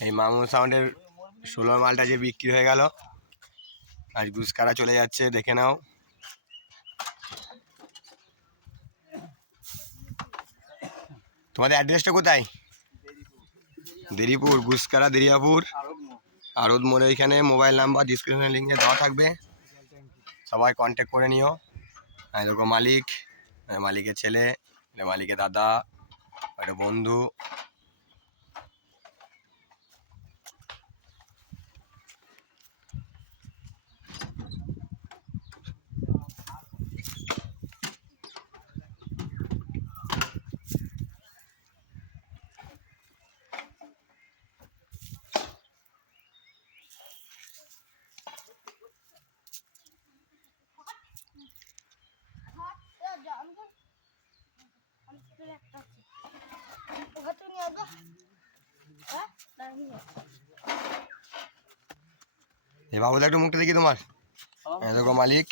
এই মামুন সাউন্ডের 16 মালটা যে বিক্রি হয়ে গেল, আজ গুসকারা চলে যাচ্ছে, দেখে নাও। তোমাদের অ্যাড্রেসটা কোথায়? দেরিপুর, গুসকারা দেরিয়াপুর আরদ মোড়ে। এইখানে মোবাইল নাম্বার ডিসক্রিপশনে লিঙ্কে দেওয়া থাকবে, সবাই কন্ট্যাক্ট করে নিও। দেখো মালিক, মালিকের ছেলে, মালিকের দাদা, একটা বন্ধু। বাবুদা একটু মুখটা দেখি তোমার। দেখো মালিক।